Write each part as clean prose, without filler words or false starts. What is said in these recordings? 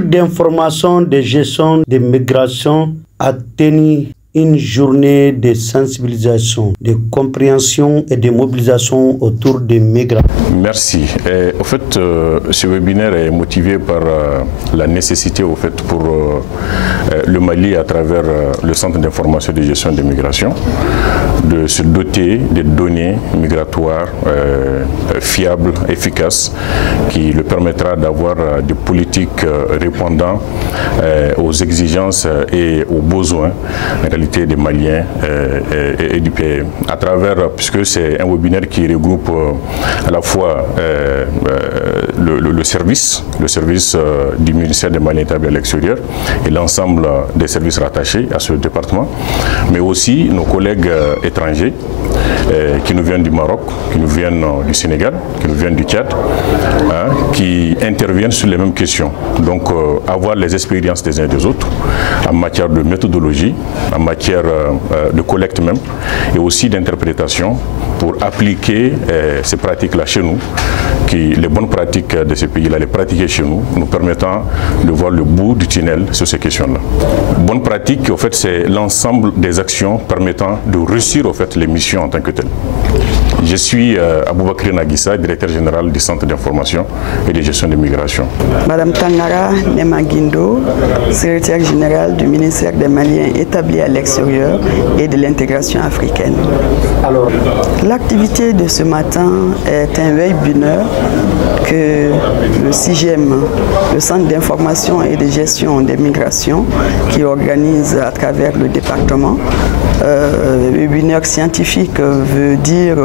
Centre d'information de gestion des migrations a tenu une journée de sensibilisation, de compréhension et de mobilisation autour des migrants. Merci. Au fait, ce webinaire est motivé par la nécessité au fait, pour le Mali, à travers le Centre d'information de gestion des migrations, de se doter de données migratoires fiables, efficaces, qui le permettra d'avoir des politiques répondant aux exigences et aux besoins des Maliens et du pays. À travers, puisque c'est un webinaire qui regroupe à la fois le service du ministère des Maliens établis à l'extérieur et l'ensemble des services rattachés à ce département, mais aussi nos collègues étrangers qui nous viennent du Maroc, qui nous viennent du Sénégal, qui nous viennent du Tchad, qui interviennent sur les mêmes questions. Donc avoir les expériences des uns et des autres en matière de méthodologie, en matière de collecte même, et aussi d'interprétation pour appliquer ces pratiques-là chez nous, les bonnes pratiques de ces pays-là, les pratiquer chez nous, nous permettant de voir le bout du tunnel sur ces questions-là. Bonne pratique, au fait, c'est l'ensemble des actions permettant de réussir, au fait, les missions en tant que telles. Je suis Aboubakry Naguissa, directeur général du Centre d'information et de gestion des migrations. Madame Tangara Nemaguindo, secrétaire générale du ministère des Maliens établis à l'extérieur et de l'intégration africaine. L'activité de ce matin est un webinaire que le CIGEM, le Centre d'information et de gestion des migrations, qui organise à travers le département. Webinaire scientifique veut dire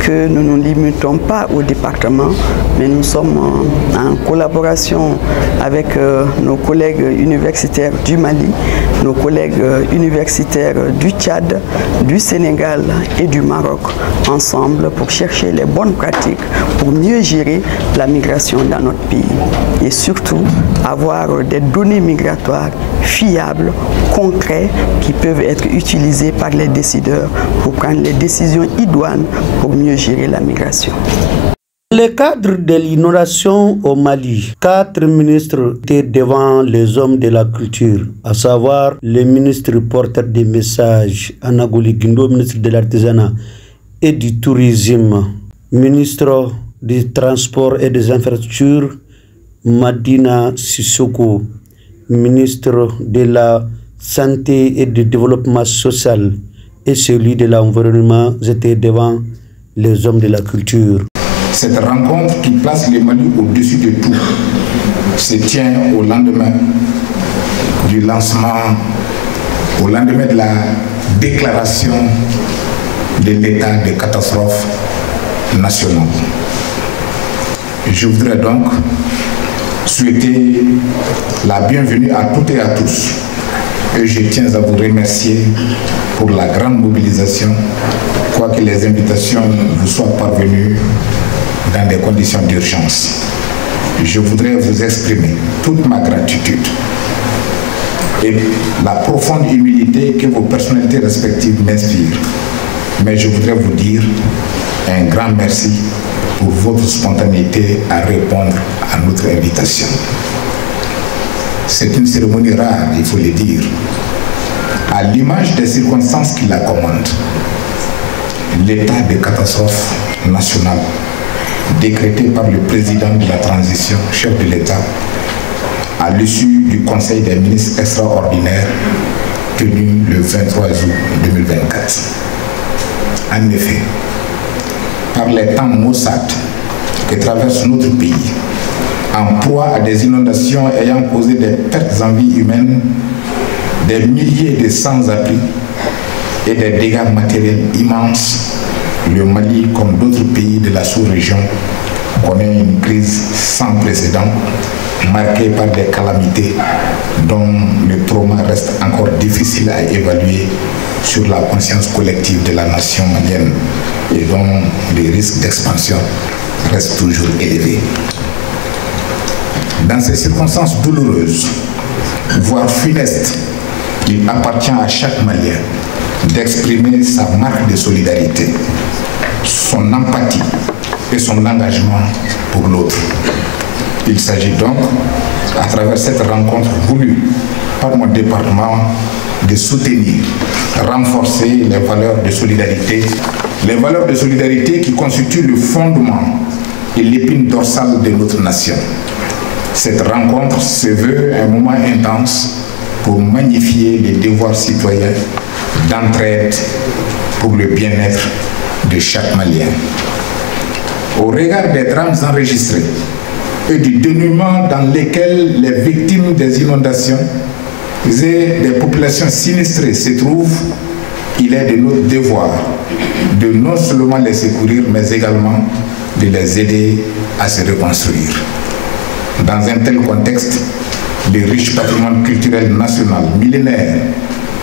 que nous ne nous limitons pas au département, mais nous sommes en collaboration avec nos collègues universitaires du Mali, nos collègues universitaires du Tchad, du Sénégal et du Maroc, ensemble pour chercher les bonnes pratiques pour mieux gérer la migration dans notre pays et surtout avoir des données migratoires fiables, concrètes, qui peuvent être utilisées par les décideurs pour prendre les décisions idoines pour mieux gérer la migration. Dans le cadre de l'inondation au Mali, 4 ministres étaient devant les hommes de la culture, à savoir le ministre porteur des messages, Anagoli Guindo, ministre de l'artisanat et du tourisme, ministre des transports et des infrastructures, Madina Sissoko, ministre de la santé et du développement social, et celui de l'environnement étaient devant les hommes de la culture. Cette rencontre qui place le Mali au-dessus de tout se tient au lendemain du lancement, au lendemain de la déclaration de l'état de catastrophe nationale. Je voudrais donc souhaiter la bienvenue à toutes et à tous. Et je tiens à vous remercier pour la grande mobilisation, quoique les invitations vous soient parvenues dans des conditions d'urgence. Je voudrais vous exprimer toute ma gratitude et la profonde humilité que vos personnalités respectives m'inspirent. Mais je voudrais vous dire un grand merci pour votre spontanéité à répondre à notre invitation. C'est une cérémonie rare, il faut le dire, à l'image des circonstances qui la commandent. L'état de catastrophe nationale décrété par le président de la transition, chef de l'État, à l'issue du Conseil des ministres extraordinaire tenu le 23 août 2024. En effet, par les temps maussades que traverse notre pays, en proie à des inondations ayant causé des pertes en vie humaine, des milliers de sans-abri et des dégâts matériels immenses, le Mali, comme d'autres pays de la sous-région, connaît une crise sans précédent, marquée par des calamités dont le trauma reste encore difficile à évaluer sur la conscience collective de la nation malienne et dont les risques d'expansion restent toujours élevés. Dans ces circonstances douloureuses, voire funestes, il appartient à chaque Malien d'exprimer sa marque de solidarité, son empathie et son engagement pour l'autre. Il s'agit donc, à travers cette rencontre voulue par mon département, de soutenir, renforcer les valeurs de solidarité qui constituent le fondement et l'épine dorsale de notre nation. Cette rencontre se veut un moment intense pour magnifier les devoirs citoyens d'entraide pour le bien-être de chaque Malien. Au regard des drames enregistrés et du dénuement dans lesquels les victimes des inondations et des populations sinistrées se trouvent, il est de notre devoir de non seulement les secourir, mais également de les aider à se reconstruire. Dans un tel contexte, le riche patrimoine culturel national millénaire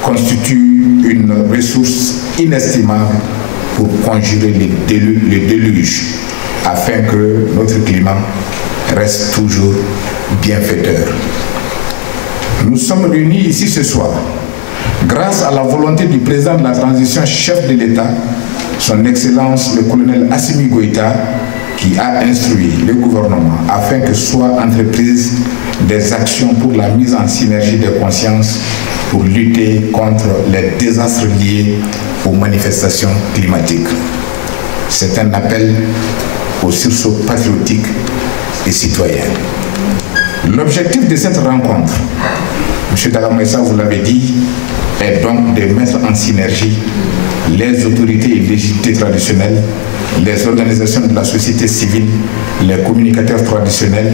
constitue une ressource inestimable pour conjurer le déluge afin que notre climat reste toujours bienfaiteur. Nous sommes réunis ici ce soir grâce à la volonté du président de la transition, chef de l'État, son Excellence le colonel Assimi Goïta, qui a instruit le gouvernement afin que soient entreprises des actions pour la mise en synergie des consciences pour lutter contre les désastres liés aux manifestations climatiques. C'est un appel au sursaut patriotique et citoyen. L'objectif de cette rencontre, M. Dagamessa, vous l'avez dit, est donc de mettre en synergie les autorités et légitimes traditionnelles, les organisations de la société civile, les communicateurs traditionnels,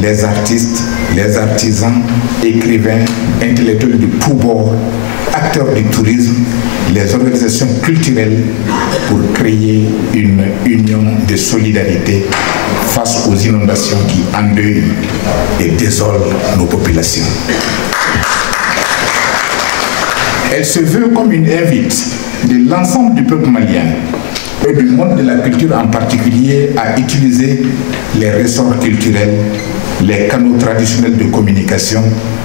les artistes, les artisans, écrivains, intellectuels de tous bords, acteurs du tourisme, les organisations culturelles pour créer une union de solidarité face aux inondations qui endeuillent et désolent nos populations. Elle se veut comme une invite de l'ensemble du peuple malien et du monde de la culture en particulier à utiliser les ressorts culturels, les canaux traditionnels de communication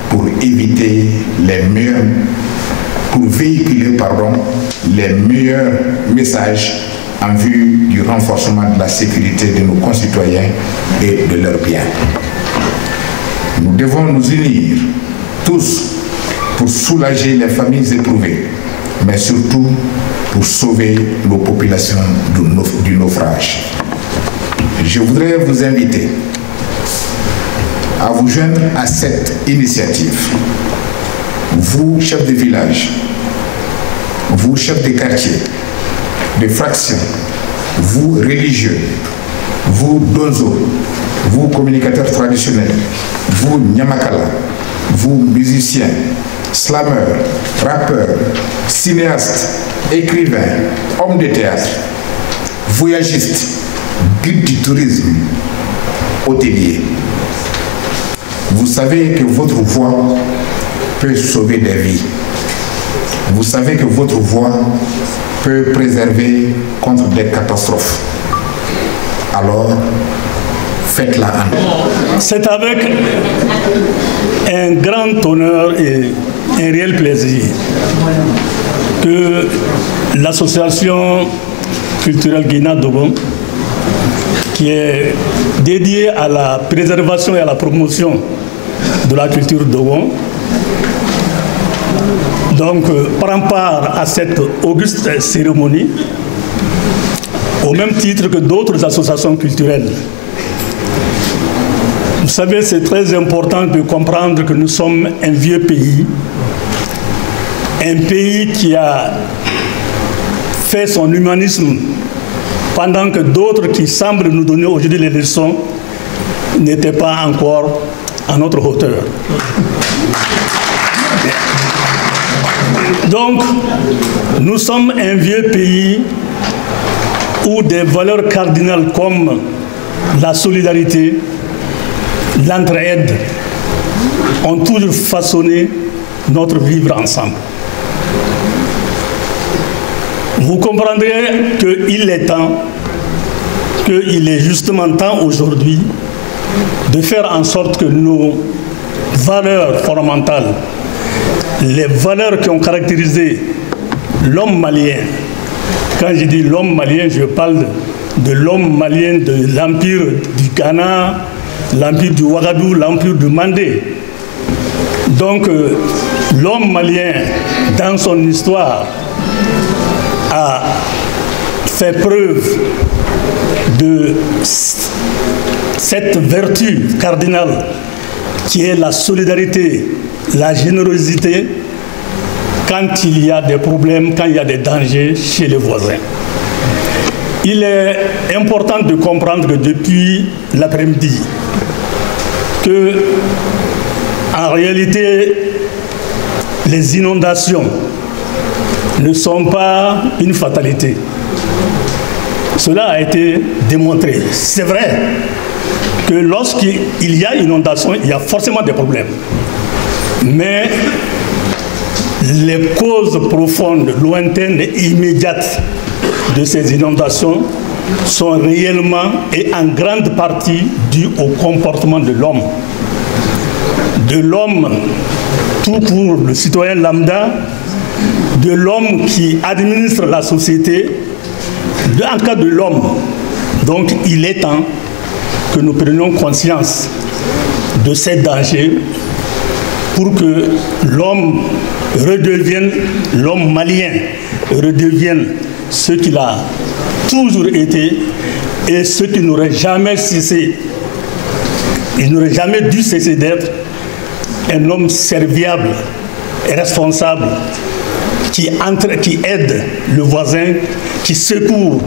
pour éviter pour véhiculer les meilleurs messages en vue du renforcement de la sécurité de nos concitoyens et de leurs biens. Nous devons nous unir tous pour soulager les familles éprouvées, mais surtout pour sauver nos populations du naufrage. Je voudrais vous inviter à vous joindre à cette initiative. Vous, chefs de village, vous, chefs de quartier, de fractions, vous, religieux, vous, donzo, vous, communicateurs traditionnels, vous, nyamakala, vous, musiciens, slameurs, rappeurs, cinéastes, écrivains, hommes de théâtre, voyagistes, guides du tourisme, hôteliers. Vous savez que votre voix peut sauver des vies. Vous savez que votre voix peut préserver contre des catastrophes. Alors, faites-la en nous. C'est avec un grand honneur et un réel plaisir que l'association culturelle Guinea-Dogon, qui est dédiée à la préservation et à la promotion de la culture Dogon, donc prend part à cette auguste cérémonie au même titre que d'autres associations culturelles. Vous savez, c'est très important de comprendre que nous sommes un vieux pays, un pays qui a fait son humanisme pendant que d'autres qui semblent nous donner aujourd'hui les leçons n'étaient pas encore à notre hauteur. Donc, nous sommes un vieux pays où des valeurs cardinales comme la solidarité, l'entraide ont toujours façonné notre vivre ensemble. Vous comprendrez qu'il est temps, qu'il est justement temps aujourd'hui de faire en sorte que nos valeurs fondamentales, les valeurs qui ont caractérisé l'homme malien, quand je dis l'homme malien, je parle de l'homme malien de l'Empire du Ghana, l'empire du Ouagadougou, l'empire du Mandé. Donc l'homme malien, dans son histoire, a fait preuve de cette vertu cardinale qui est la solidarité, la générosité quand il y a des problèmes, quand il y a des dangers chez les voisins. Il est important de comprendre que depuis l'après-midi, que en réalité, les inondations ne sont pas une fatalité. Cela a été démontré. C'est vrai que lorsqu'il y a inondation, il y a forcément des problèmes. Mais les causes profondes, lointaines et immédiates de ces inondations sont réellement et en grande partie dues au comportement de l'homme. De l'homme tout court, le citoyen lambda, de l'homme qui administre la société, en cas de l'homme. Donc il est temps que nous prenions conscience de ces dangers pour que l'homme redevienne, l'homme malien redevienne ce qu'il a toujours été et ce qui n'aurait jamais cessé, il n'aurait jamais dû cesser d'être un homme serviable et responsable qui aide le voisin, qui secourt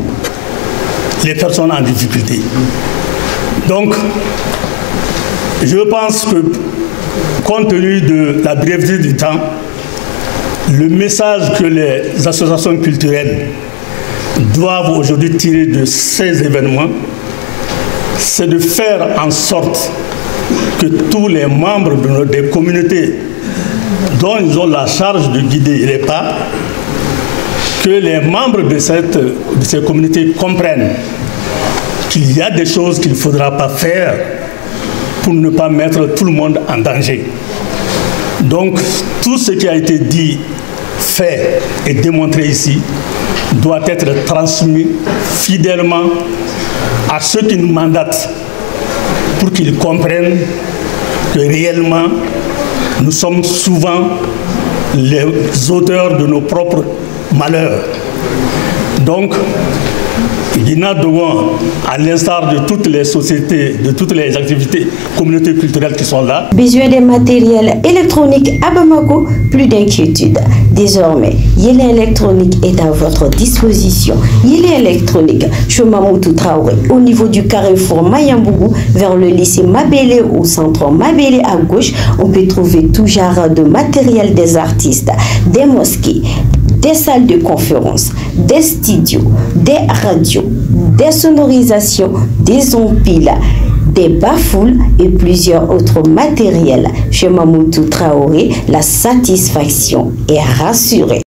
les personnes en difficulté. Donc, je pense que, compte tenu de la brièveté du temps, le message que les associations culturelles doivent aujourd'hui tirer de ces événements, c'est de faire en sorte que tous les membres des communautés dont ils ont la charge de guider les pas, que les membres de ces communautés comprennent qu'il y a des choses qu'il ne faudra pas faire pour ne pas mettre tout le monde en danger. Donc, tout ce qui a été dit, fait et démontré ici doit être transmis fidèlement à ceux qui nous mandatent pour qu'ils comprennent que réellement, nous sommes souvent les auteurs de nos propres malheurs. Donc, Guinaw Dogon, à l'instar de toutes les sociétés, de toutes les activités, communautés culturelles qui sont là. Besoin des matériels électroniques à Bamako, plus d'inquiétude. Désormais, Yélé électronique est à votre disposition. Yélé électronique, Chomamoutou Traoré, au niveau du carrefour Mayambougou, vers le lycée Mabélé au centre Mabélé à gauche, on peut trouver tout genre de matériel des artistes, des mosquées, des salles de conférence, des studios, des radios, des sonorisations, des ompiles, des bafoules et plusieurs autres matériels. Chez Mamoutou Traoré, la satisfaction est rassurée.